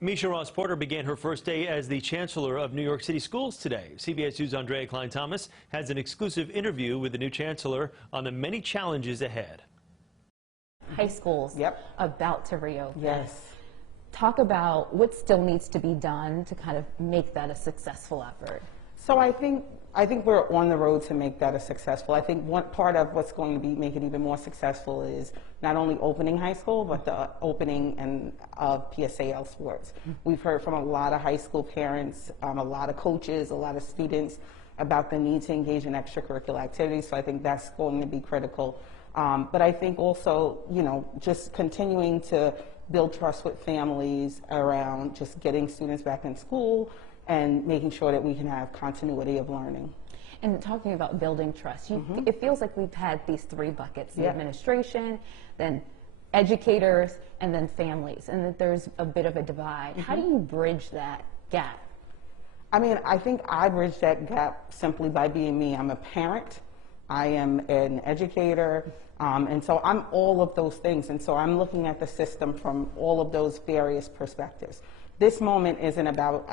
Meisha Ross Porter began her first day as the Chancellor of New York City schools today. CBS News' Aundrea Cline-Thomas has an exclusive interview with the new Chancellor on the many challenges ahead. High schools about to reopen. Yes. Talk about what still needs to be done to kind of make that a successful effort. So I think we're on the road to make that a successful. I think one part of what's going to make it even more successful is not only opening high school, but the opening of PSAL sports. We've heard from a lot of high school parents, a lot of coaches, a lot of students about the need to engage in extracurricular activities. So I think that's going to be critical. But I think also, just continuing to build trust with families around just getting students back in school and making sure that we can have continuity of learning. And talking about building trust, it feels like we've had these three buckets, the administration, then educators, and then families, and that there's a bit of a divide. How do you bridge that gap? I mean, I think I bridge that gap simply by being me. I'm a parent, I am an educator, and so I'm all of those things, and so I'm looking at the system from all of those various perspectives. This moment isn't about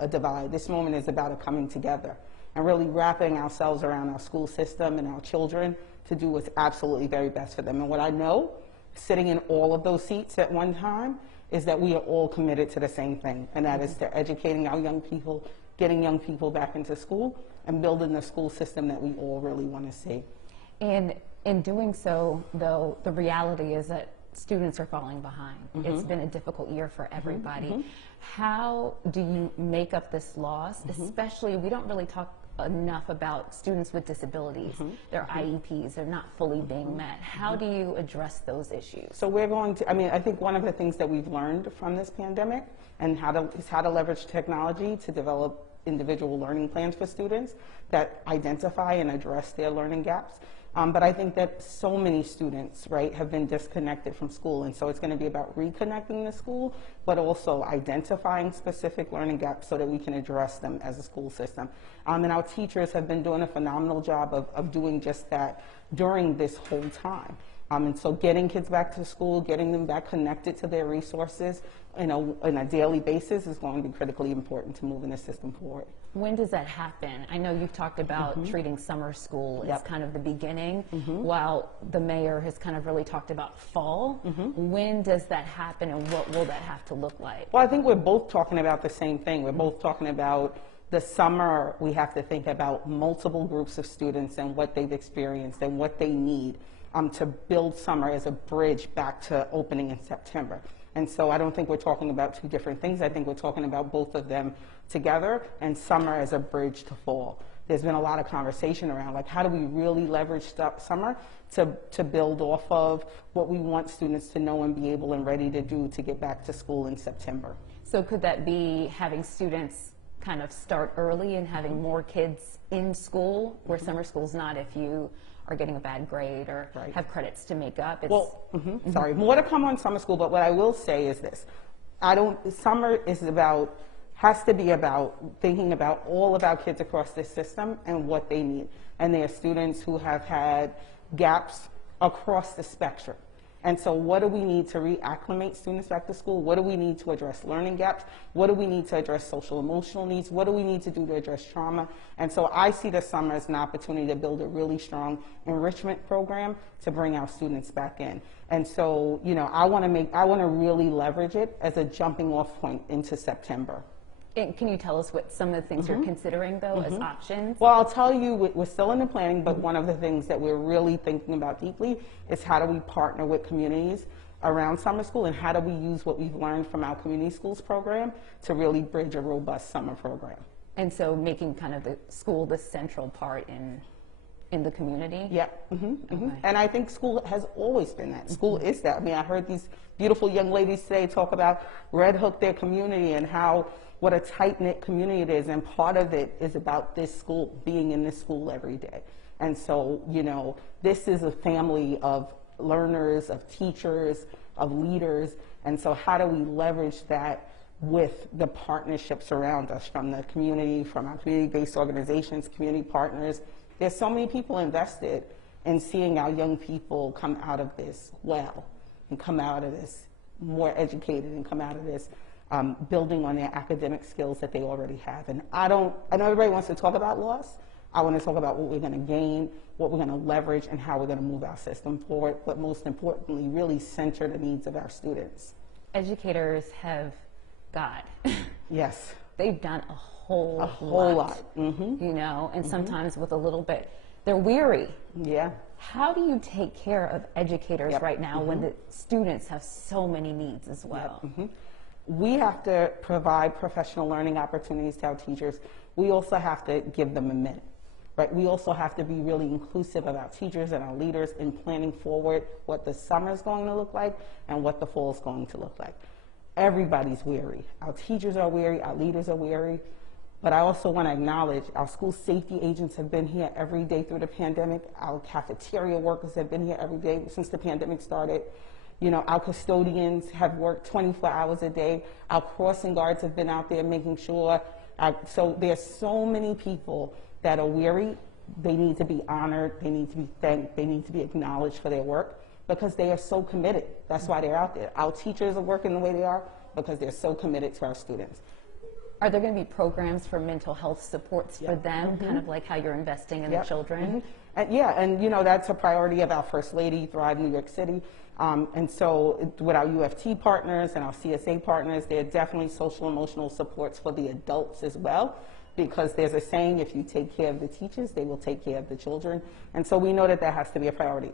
a divide. This moment is about a coming together and really wrapping ourselves around our school system and our children to do what's absolutely very best for them. And what I know, sitting in all of those seats at one time, is that we are all committed to the same thing, and that is to educating our young people, getting young people back into school, and building the school system that we all really want to see. And in doing so, though, the reality is that students are falling behind. It's been a difficult year for everybody. How do you make up this loss? Especially, we don't really talk enough about students with disabilities. Their IEPs are not fully being met. How do you address those issues? So we're going to, I think one of the things that we've learned from this pandemic and is how to leverage technology to develop individual learning plans for students that identify and address their learning gaps. But I think that so many students, have been disconnected from school, and so it's going to be about reconnecting the school, but also identifying specific learning gaps so that we can address them as a school system. And our teachers have been doing a phenomenal job of doing just that during this whole time. And so getting kids back to school, getting them back connected to their resources on a daily basis is going to be critically important to moving the system forward. When does that happen? I know you've talked about treating summer school as kind of the beginning, while the mayor has kind of really talked about fall. When does that happen, and what will that have to look like? Well, I think we're both talking about the same thing. We're both talking about the summer. We have to think about multiple groups of students and what they've experienced and what they need to build summer as a bridge back to opening in September. And so I don't think we're talking about two different things. I think we're talking about both of them together, and summer as a bridge to fall. There's been a lot of conversation around how do we really leverage summer to build off of what we want students to know and be able and ready to do to get back to school in September. So could that be having students kind of start early and having more kids in school, where summer school's not if you are getting a bad grade or have credits to make up? Sorry, more to come on summer school, but what I will say is this. Summer has to be about thinking about all of our kids across this system and what they need. And there are students who have had gaps across the spectrum. And so what do we need to reacclimate students back to school? What do we need to address learning gaps? What do we need to address social emotional needs? What do we need to do to address trauma? And so I see the summer as an opportunity to build a really strong enrichment program to bring our students back in. And so, I want to really leverage it as a jumping off point into September. And can you tell us what some of the things you're considering, though, as options? Well, I'll tell you, we're still in the planning, but one of the things that we're really thinking about deeply is how do we partner with communities around summer school, and how do we use what we've learned from our community schools program to really bridge a robust summer program. And so making kind of the school the central part in the community? Yeah. Okay. And I think school has always been that. School is that. I mean, I heard these beautiful young ladies today talk about Red Hook, their community, and what a tight-knit community it is, and part of it is about this school, being in this school every day. And so, this is a family of learners, of teachers, of leaders, and so how do we leverage that with the partnerships around us, from the community, from our community-based organizations, community partners. There's so many people invested in seeing our young people come out of this well, and come out of this more educated, and come out of this building on their academic skills that they already have. And I know everybody wants to talk about loss. I want to talk about what we're going to gain, what we're going to leverage, and how we're going to move our system forward, but most importantly, really center the needs of our students. Educators have God. Yes. They've done a whole lot. Mm-hmm. You know, and sometimes with a little bit, they're weary. Yeah. How do you take care of educators Yep. right now when the students have so many needs as well? Yep. Mm-hmm. We have to provide professional learning opportunities to our teachers. We also have to give them a minute. Right? We also have to be really inclusive of our teachers and our leaders in planning forward what the summer is going to look like and what the fall is going to look like. Everybody's weary. Our teachers are weary, our leaders are weary, but I also want to acknowledge our school safety agents have been here every day through the pandemic. Our cafeteria workers have been here every day since the pandemic started. You know, our custodians have worked 24 hours a day. Our crossing guards have been out there making sure. So there's so many people that are weary. They need to be honored, they need to be thanked, they need to be acknowledged for their work because they are so committed. That's why they're out there. Our teachers are working the way they are because they're so committed to our students. Are there going to be programs for mental health supports for them, kind of like how you're investing in the children? And you know, that's a priority of our First Lady, Thrive New York City. And so with our UFT partners and our CSA partners, there are definitely social emotional supports for the adults as well. Because there's a saying, if you take care of the teachers, they will take care of the children. And so we know that that has to be a priority.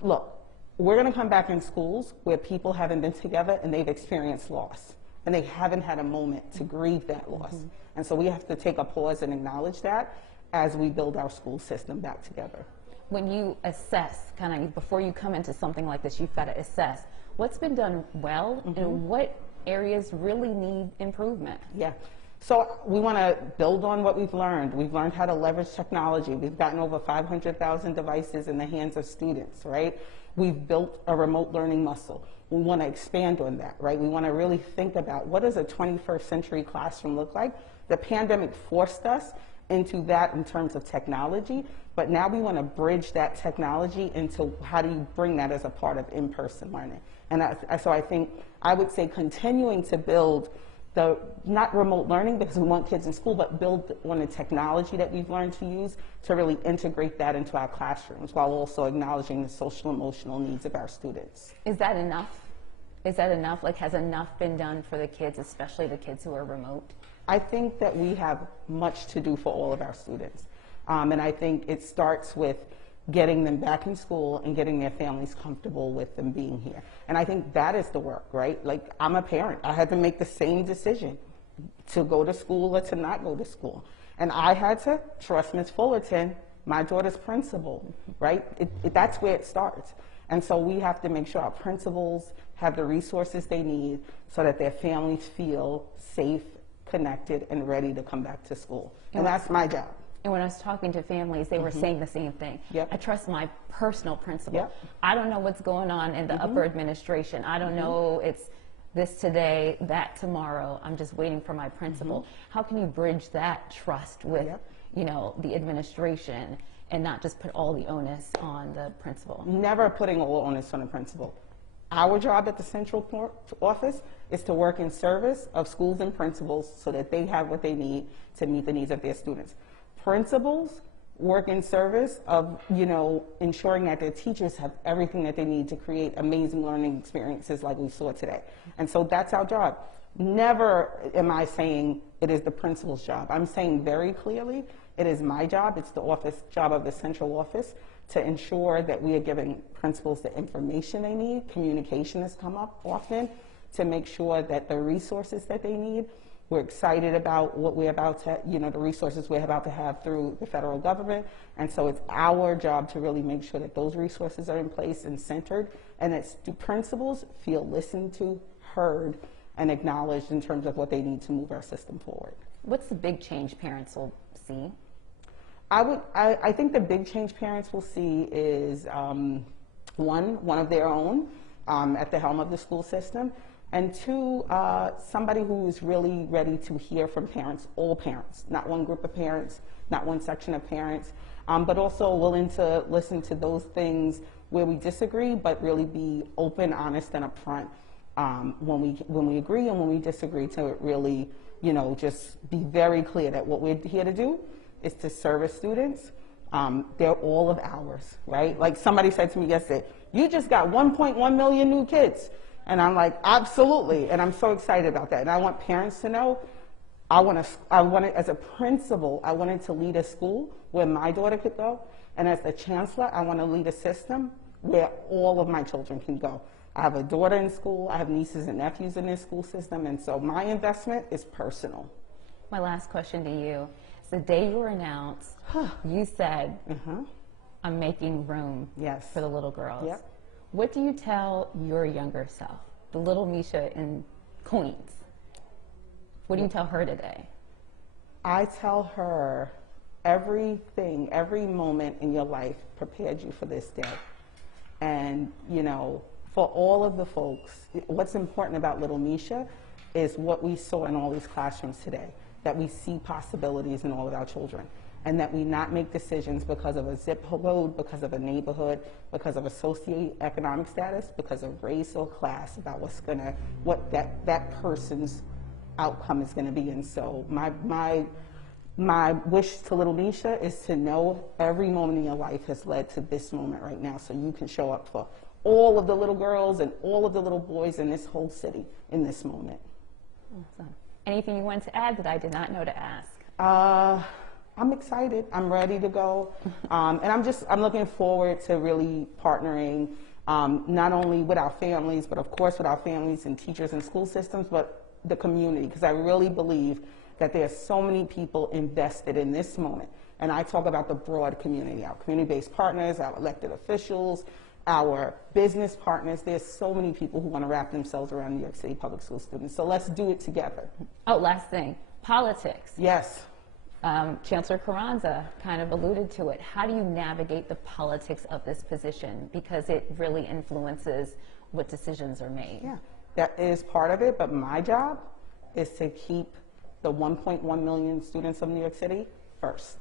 Look, we're going to come back in schools where people haven't been together and they've experienced loss. And they haven't had a moment to grieve that loss. And so we have to take a pause and acknowledge that as we build our school system back together. When you assess, kind of before you come into something like this, you've got to assess what's been done well and what areas really need improvement. Yeah. So we want to build on what we've learned. We've learned how to leverage technology. We've gotten over 500,000 devices in the hands of students, right? We've built a remote learning muscle. We want to expand on that, right? We want to really think about what does a 21st century classroom look like? The pandemic forced us into that in terms of technology, but now we want to bridge that technology into how do you bring that as a part of in-person learning. And so I think I would say continuing to build not remote learning because we want kids in school, but build on the technology that we've learned to use to really integrate that into our classrooms while also acknowledging the social emotional needs of our students. Is that enough? Is that enough? Like, has enough been done for the kids, especially the kids who are remote? I think that we have much to do for all of our students. And I think it starts with getting them back in school and getting their families comfortable with them being here. And I think that is the work, right? Like, I'm a parent. I had to make the same decision to go to school or to not go to school. And I had to trust Ms. Fullerton, my daughter's principal, right? That's where it starts. And so we have to make sure our principals have the resources they need so that their families feel safe, connected, and ready to come back to school. And that's my job. And when I was talking to families, they were saying the same thing. Yep. I trust my personal principal. Yep. I don't know what's going on in the upper administration. I don't know it's this today, that tomorrow. I'm just waiting for my principal. How can you bridge that trust with, you know, the administration and not just put all the onus on the principal? Never putting all onus on the principal. Our job at the central office is to work in service of schools and principals so that they have what they need to meet the needs of their students. Principals work in service of, you know, ensuring that their teachers have everything that they need to create amazing learning experiences like we saw today. And so that's our job. Never am I saying it is the principal's job. I'm saying very clearly it is my job, it's the job of the central office to ensure that we are giving principals the information they need. Communication has come up often to make sure that the resources that they need. We're excited about what we're about to, you know, the resources we're about to have through the federal government. And so it's our job to really make sure that those resources are in place and centered, and that principals feel listened to, heard, and acknowledged in terms of what they need to move our system forward. What's the big change parents will see? I think the big change parents will see is, one of their own at the helm of the school system, and two, somebody who is really ready to hear from parents, all parents, not one group of parents, not one section of parents, but also willing to listen to those things where we disagree, but really be open, honest, and upfront when we agree and when we disagree, to really, just be very clear that what we're here to do is to service students. They're all of ours, right? Like somebody said to me yesterday, you just got 1.1 million new kids. And I'm like, absolutely. And I'm so excited about that. And I want parents to know, as a principal, I wanted to lead a school where my daughter could go. And as the chancellor, I want to lead a system where all of my children can go. I have a daughter in school. I have nieces and nephews in this school system. And so my investment is personal. My last question to you. The day you were announced, you said, I'm making room for the little girls. Yep. What do you tell your younger self, the little Meisha in Queens? What do you tell her today? I tell her everything, every moment in your life prepared you for this day. And, for all of the folks, what's important about little Meisha is what we saw in all these classrooms today, that we see possibilities in all of our children, and that we not make decisions because of a zip code, because of a neighborhood, because of a socioeconomic status, because of race or class, about what that person's outcome is going to be. And so my wish to little Meisha is to know every moment in your life has led to this moment right now, so you can show up for all of the little girls and all of the little boys in this whole city in this moment. Awesome. Anything you want to add that I did not know to ask? I'm excited. I'm ready to go. And I'm looking forward to really partnering not only with our families, but of course with our families and teachers and school systems, but the community, because I really believe that there are so many people invested in this moment. And I talk about the broad community, our community-based partners, our elected officials, our business partners. There's so many people who want to wrap themselves around New York City public school students. So let's do it together. Oh, last thing, politics. Yes. Chancellor Carranza kind of alluded to it. How do you navigate the politics of this position? Because it really influences what decisions are made. Yeah, that is part of it, but my job is to keep the 1.1 million students of New York City first.